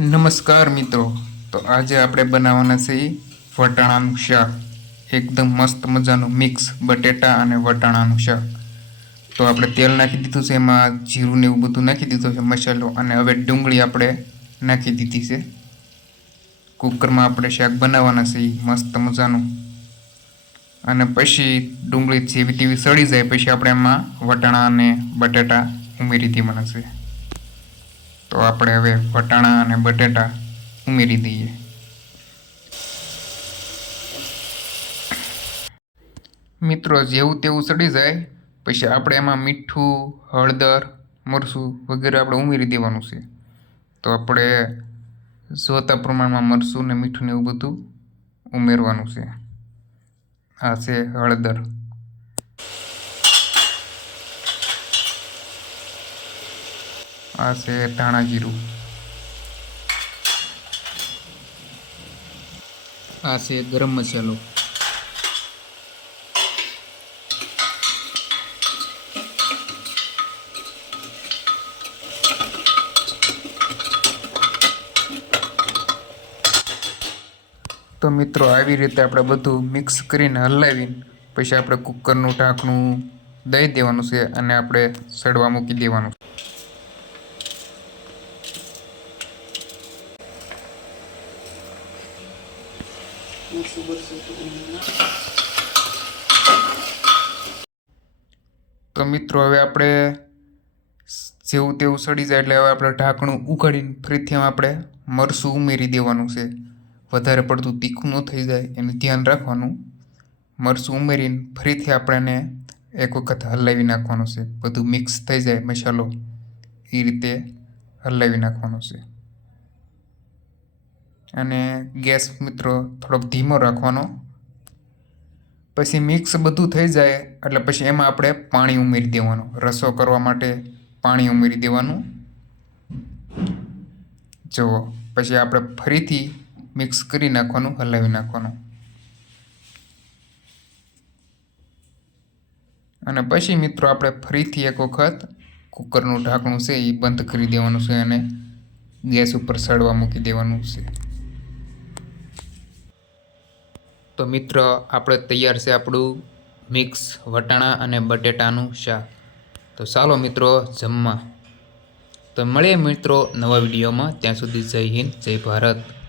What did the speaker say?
નમસ્કાર મિત્રો. તો આજે આપણે બનાવવાના છે વટાણાનું શાક. એકદમ મસ્ત મજાનું મિક્સ બટેટા અને વટાણાનું શાક. તો આપણે તેલ નાખી દીધું છે, એમાં જીરું ને એવું બધું નાખી દીધું છે, મસાલો, અને હવે ડુંગળી આપણે નાખી દીધી છે. કુકરમાં આપણે શાક બનાવવાના છે મસ્ત મજાનું. અને પછી ડુંગળી જેવી તેવી સડી જાય, પછી આપણે એમાં વટાણા અને બટેટા ઉમેરી દેવાના છે. તો આપણે હવે વટાણા અને બટેટા ઉમેરી દઈએ. મિત્રો, જેવું તેવું સડી જાય, પછી આપણે એમાં મીઠું, હળદર, મરચું વગેરે આપણે ઉમેરી દેવાનું છે. તો આપણે જોતા પ્રમાણમાં મરચું ને મીઠું ને એવું બધું ઉમેરવાનું છે. આ છે હળદર. આ છે ધાણા જીરું. આ છે ગરમ મસાલો. તો મિત્રો, આવી રીતે આપણે બધું મિક્સ કરીને હલાવીને પછી આપણે કુકરનું ઢાંકણું દઈ દેવાનું છે અને આપણે સડવા મૂકી દેવાનું તો મિત્રો, હવે આપણે જેવું તેવું સડી જાય એટલે હવે આપણે ઢાંકણું ઉઘાડીને ફરીથી આપણે મરસું ઉમેરી દેવાનું છે. વધારે પડતું તીખું ન થઈ જાય એનું ધ્યાન રાખવાનું. મરચું ઉમેરીને ફરીથી આપણે એક વખત હલાવી નાખવાનું છે. બધું મિક્સ થઈ જાય મસાલો. એ રીતે હલાવી નાખવાનો છે. અને ગેસ મિત્રો થોડોક ધીમો રાખવાનો. પછી મિક્સ બધું થઈ જાય એટલે પછી એમાં આપણે પાણી ઉમેરી દેવાનું. રસો કરવા માટે પાણી ઉમેરી દેવાનું. જુઓ, પછી આપણે ફરીથી મિક્સ કરી નાખવાનું, હલાવી નાખવાનું. અને પછી મિત્રો આપણે ફરીથી એક વખત કુકરનું ઢાંકણું છે એ બંધ કરી દેવાનું છે અને ગેસ ઉપર સડવા મૂકી દેવાનું છે. તો મિત્ર આપણે તૈયાર છે આપણું મિક્સ વટાણા અને બટેટાનું શાક. તો ચાલો મિત્રો જમવા. તો મળીએ મિત્રો નવા વિડીયોમાં. ત્યાં સુધી જય હિન્દ, જય ભારત.